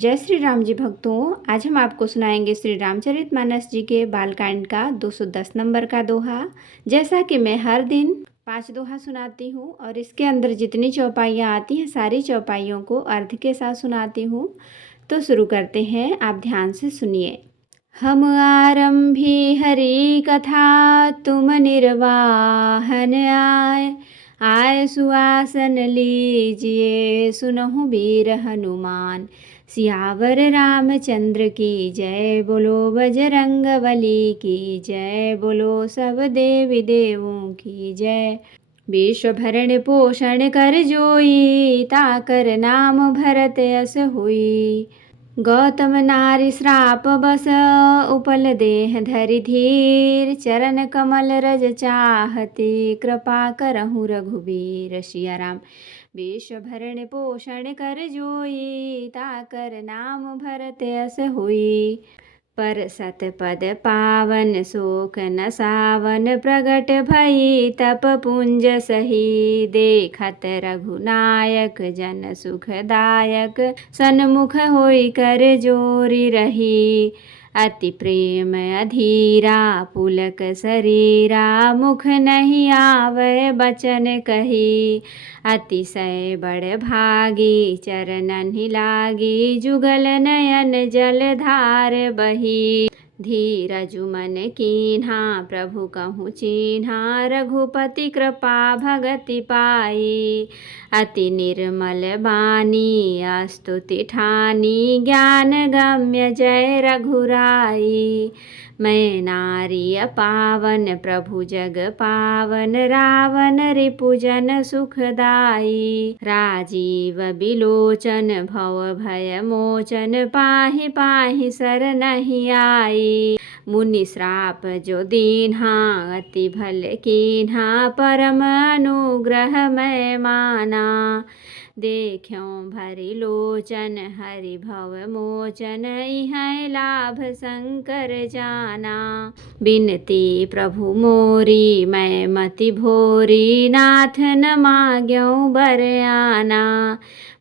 जय श्री राम जी भक्तों, आज हम आपको सुनाएंगे श्री रामचरितमानस जी के बालकांड का 210 नंबर का दोहा। जैसा कि मैं हर दिन 5 दोहा सुनाती हूँ और इसके अंदर जितनी चौपाइयाँ आती हैं सारी चौपाइयों को अर्थ के साथ सुनाती हूँ। तो शुरू करते हैं, आप ध्यान से सुनिए। हम आरंभी हरि कथा, तुम निर्वाहन आय सुआसन लीजिए, सुनहु वीर हनुमान। सियावर रामचंद्र की जय, बोलो बजरंगबली की जय, बोलो सब देवी देवों की जय। विश्व भरण पोषण कर जोई, ताकर नाम भरत यस हुई। गौतम नारी श्राप बस, उपल देह धरि धीर। चरण कमल रज चाहती, कृपा करहु रघुबीर। सिया राम। विश्व भरण पोषण कर जोई, ताकर नाम भरत यस हुई। पर सतपद पावन, शोक न सावन। प्रगट भई तप पुंज सही, देखत रघुनायक जन सुखदायक। सन्मुख होई कर जोरी रही, अति प्रेम अधीरा। पुलक शरीरा, मुख नहीं आवे बचन कही। अतिशय बड़ भागी, चरणन ही लागी। जुगल नयन जल धार बही। धीरजु मन कीन्हा, प्रभु कहूँ चीन्हा। रघुपति कृपा भगति पाई, अति निर्मल बानी। स्तुति ठानी, ज्ञान गम्य जय रघुराई। मैं नारी पावन, प्रभु जग पावन। रावण रिपुजन सुखदाई, राजीव बिलोचन। भव भय मोचन, पाहि पाहि शरणहि आई। मुनि श्राप जो दीन्हा, अति भल कीन्हा। परम अनुग्रह मैं माना, देख्यों भरि लोचन। हरि भव मोचन, इहै लाभ शंकर जाना। बिनती प्रभु मोरी, मैं मति भोरी। नाथ न माग्यों बर आना।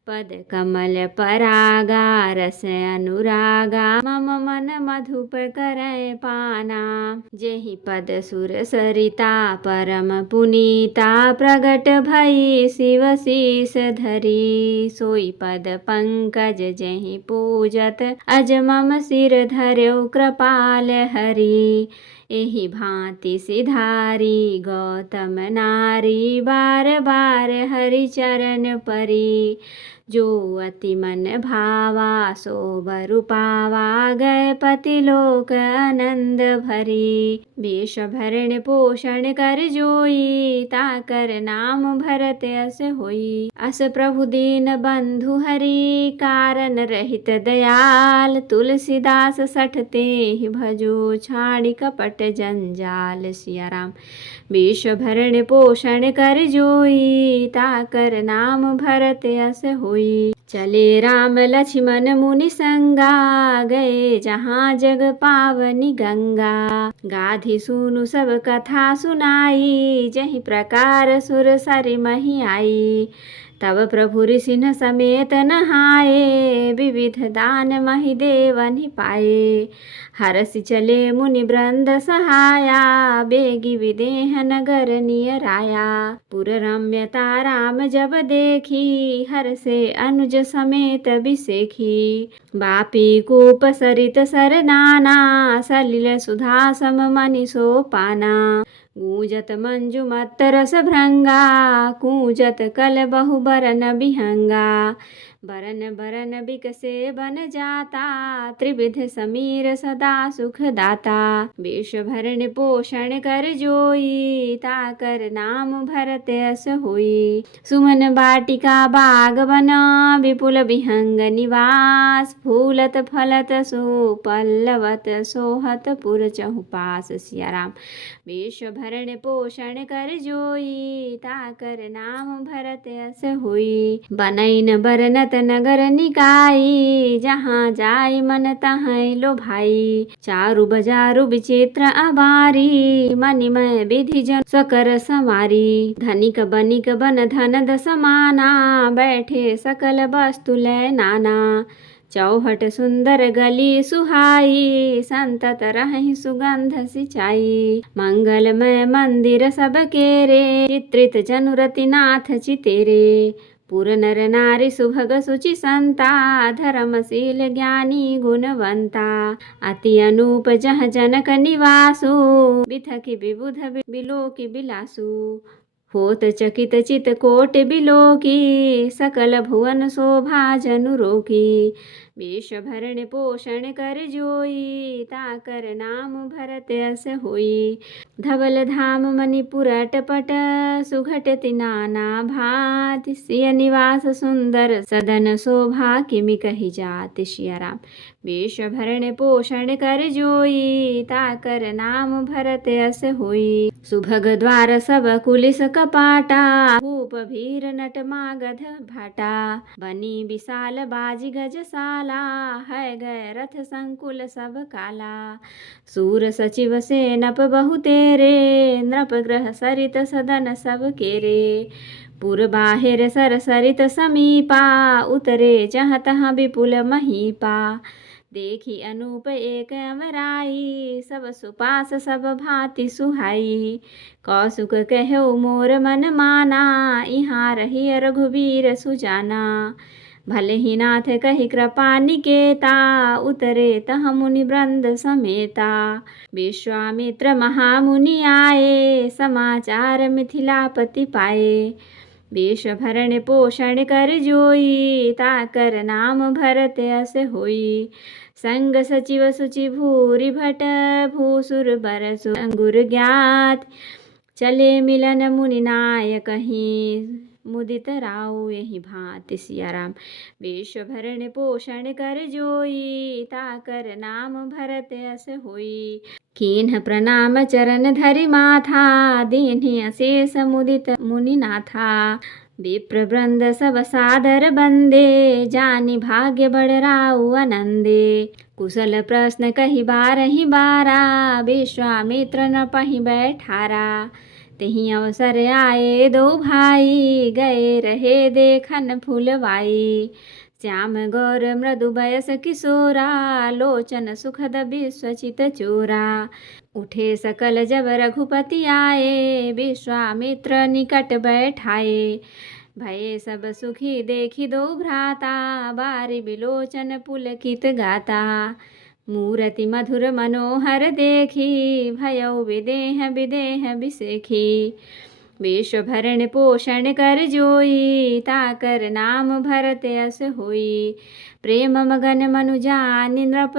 पद कमल परागा, रस अनुरागा। मम मन मधुप करय पाना। जेहि पद सुर सरिता, परम पुनीता। प्रगट भई शिव शीस धरी, सोई पद पंकज जेहि पूजत। अज मम सिर धर्यो कृपाल हरि। एहि भांति सिधारी, गौतम नारी। बार बार हरि चरण परी, जो अति मन भावा। सो बर पावा, गए पति लोक आनंद भरी। विश्व भरण पोषण कर जोई, ताकर नाम भरत यस होई। अस प्रभु दीन बंधु हरि, कारण रहित दयाल। तुलसीदास सठते ही भजो, छाड़ी कपट जंजाल। सिया राम। विश्व भरण पोषण कर जोई, ताकर नाम भरत यस होई। चले राम लक्ष्मण मुनि संगा, गए जहाँ जग पावनी गंगा। गाधि सुनु सब कथा सुनाई, जहि प्रकार सुर सरि मही आई। तब प्रभु ऋषिन समेत नहाए, विविध दान मही देवनि पाए। हरसि चले मुनि वृंद सहाया, बेगी विदेह नगर नियर आया। पुर रम्यता राम जब देखी, हरसे अनुज समेत बिसेखी। बापी कूप सरित सर नाना, सलिल सुधा सम मनि सो पाना। गूंजत मंजु मत रस भृंगा, कूंजत कल बहु बरन बिहंगा। बरन बरन बिकसे बन जाता, त्रिविध समीर सदा सुख दाता। विश्व भरण पोषण कर जोई, ताकर नाम भरत यस होई। सुमन बाटिका बाग बना, विपुल बिहंग निवास। फूलत फलत सुपल्लवत, सोहत पुर चहुपास। सिया राम। विश्व भरण पोषण कर जोई, ताकर नाम भरत यस होई। बनैन बरनत नगर निकाई, जहाँ जाई मन तहाँ लो भाई। चारु बजारु विचित्र अबारी, मणिमय विधि जन सकर समारी। धनिक बनिक बन धन दसमाना, बैठे सकल वस्तु लय नाना। चौहट सुंदर गली सुहाई, संतत रहहि सुगंध सिंचाई। मंगलमय मंदिर सबके रे, चित्रित जनुरति नाथ चितेरे। पुर नर नारी सुभग सुचि संता, धर्मशील ज्ञानी गुणवंता। अति अनूप जह जनक निवासु, बिथकि विबुध बिलोकि बिलासु। होत चकित चित कोट बिलोकी, सकल भुवन शोभा जनु रोकी। विश्व भरण पोषण कर जोई, ताकर नाम भरत अस होई। धवल धाम मणिपुर अटपट, सुघटति नाना भांति। सिय निवास सुंदर सदन शोभा, किमि कहि जाति। सिया राम। विश्व भरण पोषण कर जोई, ताकर नाम भरत अस होई। सुभग द्वार सब कुलिस कपाटा, भूप भीर नट मागध भाटा। बनी विशाल बाजी गजशाला, है गए रथ संकुल सब काला। सूर सचिव सेनप बहु तेरे, नृप ग्रह सरित सदन सब केरे। पुर बाहिर सर सरित समीपा, उतरे जहाँ तहाँ विपुल महीपा। देखी अनूप एक अमराई, सब सुपास सब भांति सुहाई। कौसुक कहु मोर मन माना, यहाँ रही रघुबीर सुजाना। भले ही नाथ कहि कृपा निकेता, उतरे तह मुनि वृंद समेता। विश्वामित्र महामुनि आए, समाचार मिथिलापति पाए। विश्व भरण पोषण कर जोई, ताकर नाम भरत अस होई। संग सचिव सुचि भूरि भट, भूसुर बरसु अंगुर ज्ञात। चले मिलन मुनि नाय कहीं, मुदित राउ यही भांति। सिया राम। विश्व भरण पोषण कर जोई, ताकर नाम भरत अस होई। कीन्ह प्रणाम चरण धरि माथा, दीन्हि अशेष मुदित मुनि नाथा। विप्र वृंद सब सादर बंदे, जानि भाग्य बड़ राउ आनंदे। कुशल प्रश्न कहि बारहि बारा, विश्वामित्र न पहि बैठारा। तेहि अवसर आए दो भाई, गए रहे देखन फुलवाई। श्याम गौर मृदु बयस किशोरा, लोचन सुखद विश्वचित चोरा। उठे सकल जब रघुपति आए, विश्वामित्र निकट बैठाए। भये सब सुखी देखी दो भ्राता, बारि बिलोचन पुलकित गाता। मूरति मधुर मनोहर देखी, भयउ विदेह विदेह बिसेखी। विश्व भरण पोषण कर जोई, ताकर नाम भरत अस होई। प्रेम मगन मनुजानि नृप,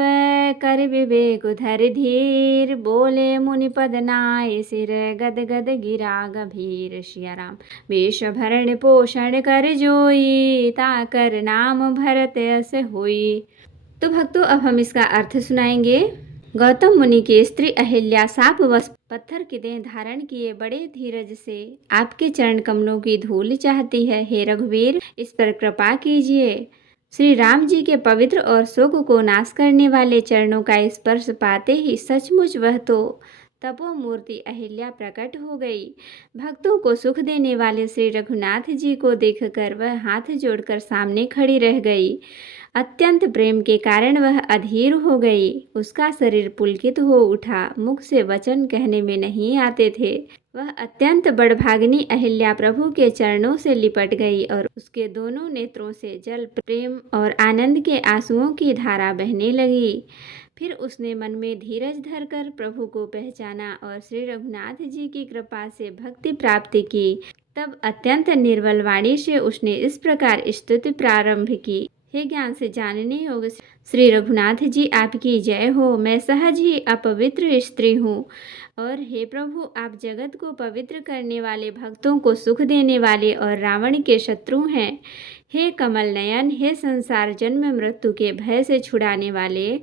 कर विवेक धरि धीर। बोले मुनि पद नाय सिर, गद गद गिरा गंभीर। सिया राम। विश्व भरण पोषण कर जोई, ताकर नाम भरत अस होई। तो भक्तों, अब हम इसका अर्थ सुनाएंगे। गौतम मुनि की स्त्री अहिल्या साप व पत्थर की देह धारण किए बड़े धीरज से आपके चरण कमलों की धूल चाहती है। हे रघुवीर, इस पर कृपा कीजिए। श्री राम जी के पवित्र और शोक को नाश करने वाले चरणों का स्पर्श पाते ही सचमुच वह तो तपोमूर्ति अहिल्या प्रकट हो गई। भक्तों को सुख देने वाले श्री रघुनाथ जी को देखकर वह हाथ जोड़कर सामने खड़ी रह गई। अत्यंत प्रेम के कारण वह अधीर हो गई। उसका शरीर पुलकित हो उठा, मुख से वचन कहने में नहीं आते थे। वह अत्यंत बड़भागिनी अहिल्या प्रभु के चरणों से लिपट गई और उसके दोनों नेत्रों से जल प्रेम और आनंद के आंसुओं की धारा बहने लगी। फिर उसने मन में धीरज धरकर प्रभु को पहचाना और श्री रघुनाथ जी की कृपा से भक्ति प्राप्ति की। तब अत्यंत निर्बल वाणी से उसने इस प्रकार स्तुति प्रारंभ की। हे ज्ञान से जानने योग्य श्री रघुनाथ जी, आपकी जय हो। मैं सहज ही अपवित्र स्त्री हूँ, और हे प्रभु, आप जगत को पवित्र करने वाले, भक्तों को सुख देने वाले और रावण के शत्रु हैं। हे कमल नयन, हे संसार जन्म मृत्यु के भय से छुड़ाने वाले,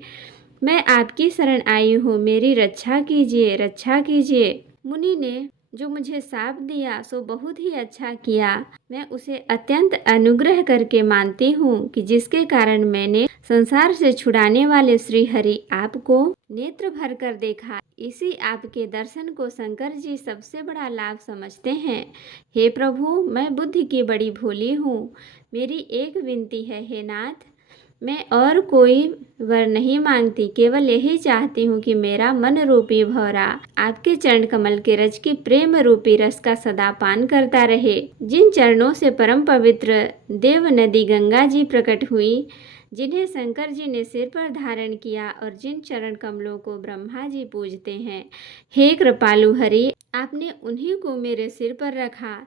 मैं आपकी शरण आई हूँ। मेरी रक्षा कीजिए, रक्षा कीजिए। मुनि ने जो मुझे शाप दिया सो बहुत ही अच्छा किया। मैं उसे अत्यंत अनुग्रह करके मानती हूँ कि जिसके कारण मैंने संसार से छुड़ाने वाले श्री हरि आपको नेत्र भर कर देखा। इसी आपके दर्शन को शंकर जी सबसे बड़ा लाभ समझते हैं। हे प्रभु, मैं बुद्धि की बड़ी भोली हूँ। मेरी एक विनती है, हे नाथ, मैं और कोई वर नहीं मांगती, केवल यही चाहती हूँ कि मेरा मन रूपी भौरा आपके चरण कमल के रज की प्रेम रूपी रस का सदा पान करता रहे। जिन चरणों से परम पवित्र देव नदी गंगा जी प्रकट हुई, जिन्हें शंकर जी ने सिर पर धारण किया और जिन चरण कमलों को ब्रह्मा जी पूजते हैं, हे कृपालु हरि, आपने उन्हीं को मेरे सिर पर रखा।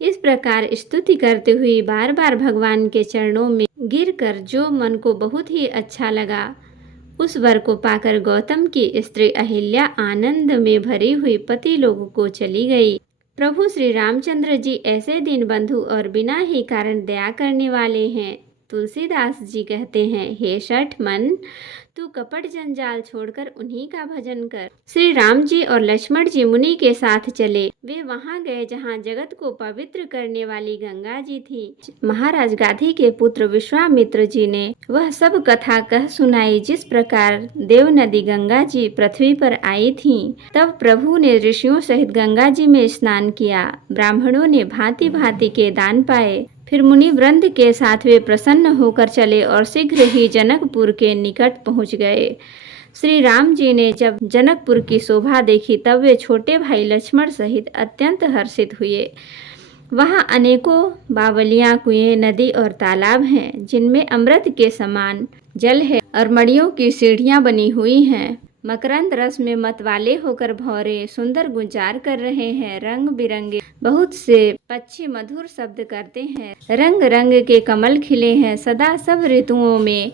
इस प्रकार स्तुति करते हुए बार बार भगवान के चरणों में गिरकर जो मन को बहुत ही अच्छा लगा, उस वर को पाकर गौतम की स्त्री अहिल्या आनंद में भरी हुई पति लोग को चली गई। प्रभु श्री रामचंद्र जी ऐसे दीन बंधु और बिना ही कारण दया करने वाले हैं। तुलसीदास जी कहते हैं, हे शठ मन, तू कपट जंजाल छोड़कर उन्हीं का भजन कर। श्री राम जी और लक्ष्मण जी मुनि के साथ चले। वे वहां गए जहां जगत को पवित्र करने वाली गंगा जी थी। महाराज गाधी के पुत्र विश्वामित्र जी ने वह सब कथा कह सुनाई, जिस प्रकार देव नदी गंगा जी पृथ्वी पर आई थी। तब प्रभु ने ऋषियों सहित गंगा जी में स्नान किया। ब्राह्मणों ने भांति भांति के दान पाए। फिर मुनि वृंद के साथ वे प्रसन्न होकर चले और शीघ्र ही जनकपुर के निकट पहुंच गए। श्री राम जी ने जब जनकपुर की शोभा देखी, तब वे छोटे भाई लक्ष्मण सहित अत्यंत हर्षित हुए। वहां अनेकों बावलियां, कुएं, नदी और तालाब हैं, जिनमें अमृत के समान जल है और मड़ियों की सीढ़ियां बनी हुई हैं। मकरंद रस में मतवाले होकर भौरे सुंदर गुंजार कर रहे हैं। रंग बिरंगे बहुत से पक्षी मधुर शब्द करते हैं। रंग रंग के कमल खिले हैं। सदा सब ऋतुओं में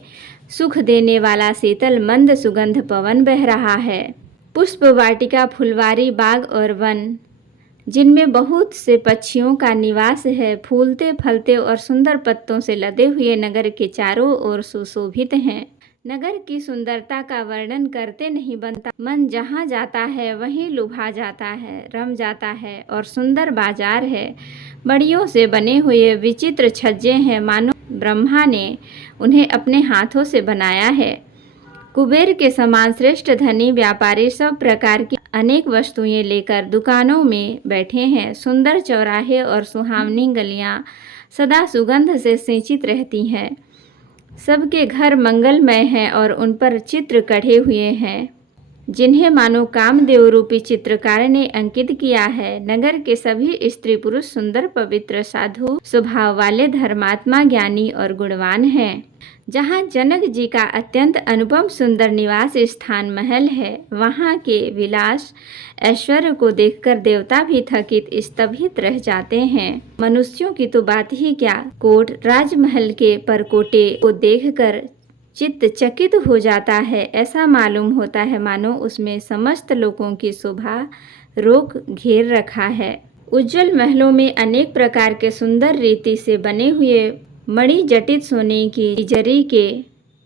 सुख देने वाला शीतल मंद सुगंध पवन बह रहा है। पुष्प वाटिका, फुलवारी, बाग और वन, जिनमें बहुत से पक्षियों का निवास है, फूलते फलते और सुंदर पत्तों से लदे हुए नगर के चारों ओर सुशोभित हैं। नगर की सुंदरता का वर्णन करते नहीं बनता। मन जहाँ जाता है वहीं लुभा जाता है, रम जाता है। और सुंदर बाजार है, मड़ियों से बने हुए विचित्र छज्जे हैं, मानो ब्रह्मा ने उन्हें अपने हाथों से बनाया है। कुबेर के समान श्रेष्ठ धनी व्यापारी सब प्रकार की अनेक वस्तुएं लेकर दुकानों में बैठे हैं। सुंदर चौराहे और सुहावनी गलियां सदा सुगंध से सिंचित रहती हैं। सबके घर मंगलमय हैं और उन पर चित्र कढ़े हुए हैं, जिन्हें मानो कामदेव रूपी चित्रकार ने अंकित किया है। नगर के सभी स्त्री पुरुष सुंदर, पवित्र, साधु स्वभाव वाले, धर्मात्मा, ज्ञानी और गुणवान हैं। जहाँ जनक जी का अत्यंत अनुपम सुंदर निवास स्थान महल है, वहाँ के विलास ऐश्वर्य को देखकर देवता भी थकित स्तभित रह जाते हैं। मनुष्यों की तो बात ही क्या, कोट राजमहल के परकोटे को देखकर चित्त चकित हो जाता है। ऐसा मालूम होता है मानो उसमें समस्त लोगों की शोभा रोक घेर रखा है। उज्जवल महलों में अनेक प्रकार के सुंदर रीति से बने हुए मणि जटित सोने की जरी के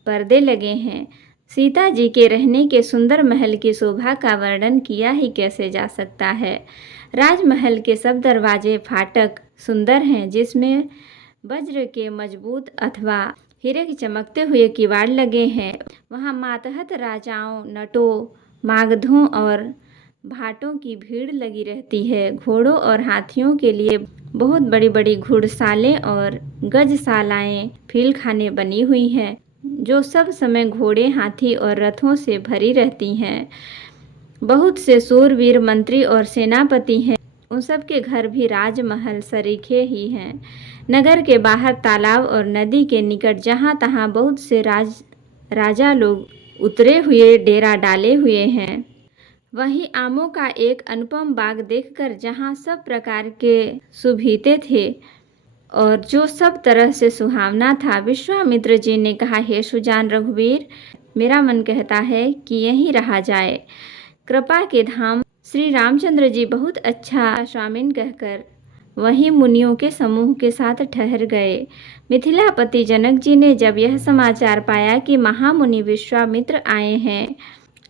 पर्दे लगे हैं। सीता जी के रहने के सुंदर महल की शोभा का वर्णन किया ही कैसे जा सकता है। राजमहल के सब दरवाजे, फाटक सुंदर हैं, जिसमें वज्र के मजबूत अथवा हीरे के चमकते हुए किवाड़ लगे हैं। वहाँ मातहत राजाओं, नटों, मागधों और भाटों की भीड़ लगी रहती है। घोड़ों और हाथियों के लिए बहुत बड़ी बड़ी घुड़सालें और गजशालाएं, फीलखाने बनी हुई हैं, जो सब समय घोड़े, हाथी और रथों से भरी रहती हैं। बहुत से सूरवीर मंत्री और सेनापति हैं, उन सब के घर भी राजमहल सरीखे ही हैं। नगर के बाहर तालाब और नदी के निकट जहाँ तहाँ बहुत से राजा लोग उतरे हुए डेरा डाले हुए हैं। वहीं आमों का एक अनुपम बाग देखकर, जहाँ सब प्रकार के सुभीते थे और जो सब तरह से सुहावना था, विश्वामित्र जी ने कहा, हे सुजान रघुवीर, मेरा मन कहता है कि यहीं रहा जाए। कृपा के धाम श्री रामचंद्र जी बहुत अच्छा स्वामिन कहकर वहीं मुनियों के समूह के साथ ठहर गए। मिथिलापति जनक जी ने जब यह समाचार पाया कि महामुनि विश्वामित्र आए हैं,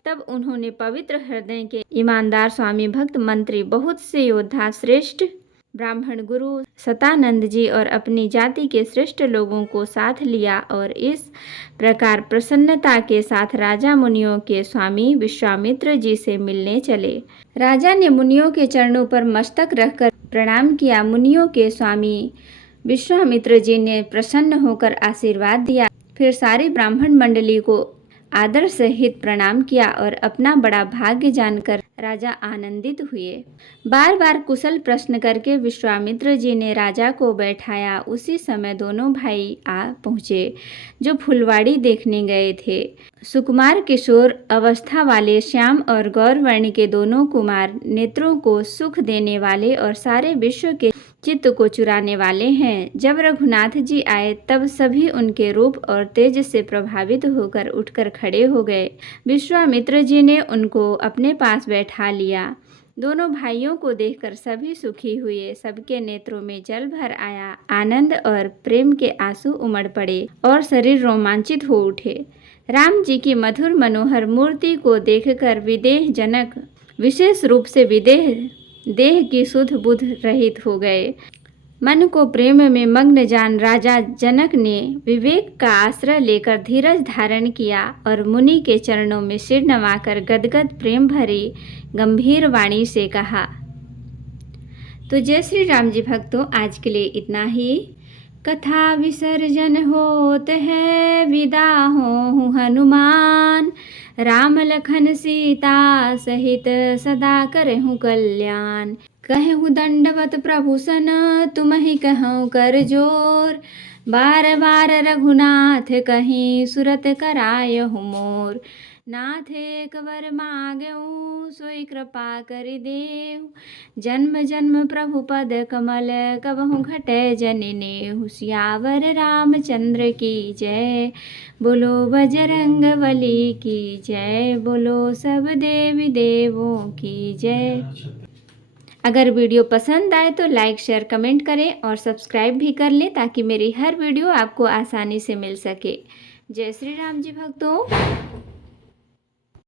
तब उन्होंने पवित्र हृदय के ईमानदार स्वामी भक्त मंत्री, बहुत से योद्धा, श्रेष्ठ ब्राह्मण गुरु सतानंद जी और अपनी जाति के श्रेष्ठ लोगों को साथ लिया और इस प्रकार प्रसन्नता के साथ राजा मुनियों के स्वामी विश्वामित्र जी से मिलने चले। राजा ने मुनियों के चरणों पर मस्तक रखकर प्रणाम किया। मुनियों के स्वामी विश्वामित्र जी ने प्रसन्न होकर आशीर्वाद दिया। फिर सारी ब्राह्मण मंडली को आदर सहित प्रणाम किया और अपना बड़ा भाग्य जानकर राजा आनंदित हुए। बार बार कुशल प्रश्न करके विश्वामित्र जी ने राजा को बैठाया। उसी समय दोनों भाई आ पहुँचे जो फुलवाड़ी देखने गए थे। सुकुमार किशोर अवस्था वाले श्याम और गौरवर्ण के दोनों कुमार नेत्रों को सुख देने वाले और सारे विश्व के चित्त को चुराने वाले हैं। जब रघुनाथ जी आए तब सभी उनके रूप और तेज से प्रभावित होकर उठकर खड़े हो गए। विश्वामित्र जी ने उनको अपने पास बैठा लिया। दोनों भाइयों को देखकर सभी सुखी हुए। सबके नेत्रों में जल भर आया। आनंद और प्रेम के आंसू उमड़ पड़े और शरीर रोमांचित हो उठे। राम जी की मधुर मनोहर मूर्ति को देखकर विदेह जनक विशेष रूप से देह की शुद्ध बुद्ध रहित हो गए। मन को प्रेम में मग्न जान राजा जनक ने विवेक का आश्रय लेकर धीरज धारण किया और मुनि के चरणों में सिर नवाकर गदगद प्रेम भरी गंभीर वाणी से कहा। तो जय श्री राम जी भक्तों, आज के लिए इतना ही। कथा विसर्जन होत है, विदा हो हनुमान। राम लखन सीता सहित सदा करहु कल्याण। कहु दंडवत प्रभु सन, तुम ही कहूँ कर जोर। बार बार रघुनाथ कहीं, सुरत करायहु मोर। नाथ एक वर मांगऊ, सोई कृपा कर देव। जन्म जन्म प्रभु पद कमल, कबहु घटै जनि नेहु। सियावर रामचंद्र की जय, बोलो बजरंग बली की जय, बोलो सब देवी देवों की जय। अगर वीडियो पसंद आए तो लाइक शेयर कमेंट करें और सब्सक्राइब भी कर लें ताकि मेरी हर वीडियो आपको आसानी से मिल सके। जय श्री राम जी भक्तों।